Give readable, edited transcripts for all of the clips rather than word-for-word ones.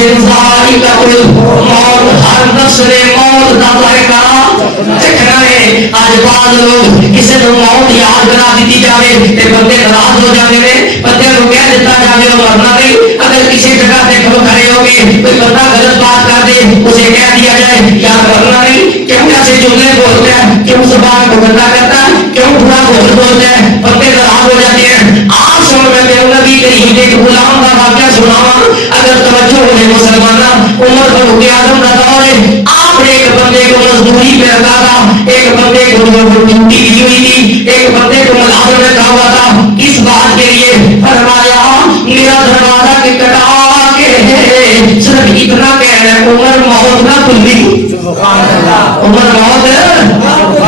موت ہر نفس نے موت کا ذائقہ چکھنا ہے. اج بعض لوگ کسی کو موت یاد کرا دیتی جائے تے بندے ناراض ہو جاتے ہیں. بندے کو کہہ دیتا جائے وہ مرنا نہیں. اگر کسی جگہ پہ کھڑے ہو کے کوئی بندہ غلط بات کر دے اسے کہہ دیا جائے یار مرنا نہیں. کیوں ایسے جملے بولتے ہیں, کیوں زبان کو گندا کرتا ہے, کیوں برا بولتے ہیں, بندے ناراض ہو جاتے ہیں. آپ سن رہے ہو نبی کریم کے غلام کا واقعہ سناوا. اگر توجہ ہو مسلمانہ, عمر فاروق اعظم کا دور ہے. آپ نے ایک بندے کو مزدوری پہ رکھا تھا, ایک بندے کو ڈیوٹی دی ہوئی تھی, ایک بندے کو ملازم رکھا ہوا تھا. اس بات کے لیے فرمایا میرا دروازہ کے کٹا کے صرف اتنا کہنا ہے عمر موت نہ بھولی, عمر موت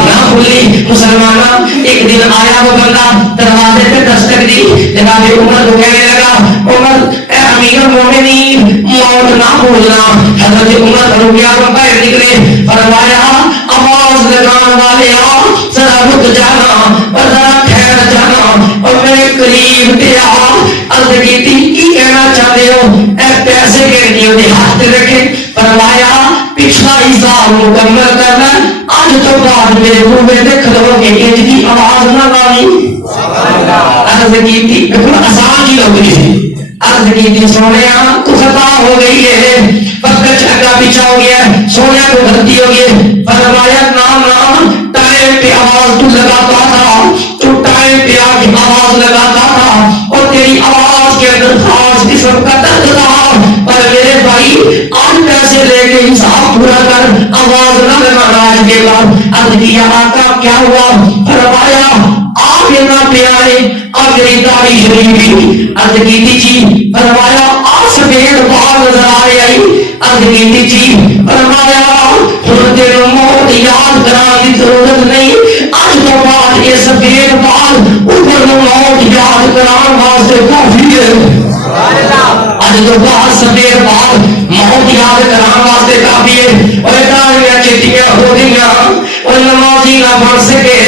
نہ بھولی. مسلمانہ ایک دن آیا وہ بندہ دروازے پہ دستک دی. جناب عمر کو کہنے لگا عمر اے امیر المومنین موت نہ بھولنا. حضرت عمر فاروق اعظم باہر نکلے, فرمایا آواز لگان والے ذرا رک جانا اور ذرا ٹھہر جانا اور میرے قریب پہ آ. عرض کی کہنا چاہتے ہو؟ اے پیسے کے لیے ہاتھ رکھے. فرمایا پچھلا حساب مکمل کرنا, آج تو بعد میرے منہ میں دیکھ لو کہ انج کی آواز نہ لانی. عرض کی تھی بالکل آسان کی نوکری تھی. عرض کی تھی سونے تو خطا ہو گئی ہے, وقت چکا پیچھا ہو گیا, سونے کو غلطی ہو گئی. فرمایا نام نام ٹائم پہ آواز تو لگاتا تھا, تو ٹائم پہ آواز لگاتا تھا اور تیری آواز کے اندر خاص قسم کا درد تھا. پر میرے بھائی آج پیسے لے کے حساب پورا کر, آواز نہ لگانا آج کے بعد. عرض کیا آقا کیا ہوا؟ فرمایا آپ یہ نہ پہ آئے آپ میری داڑھی شریف. عرض کی تھی جی. فرمایا آپ سفید بال نظر آئی. عرض کی تھی جی. فرمایا تیرے موت یاد کرانے کی ضرورت نہیں, آج تو بعد یہ سفید بال اوپر موت یاد کرانے واسطے کافی ہے. آج تو بعد سفید بال موت یاد کرانے واسطے کافی ہے. اور داڑیاں چٹیاں ہو گئی اور نمازی نہ پڑھ سکے.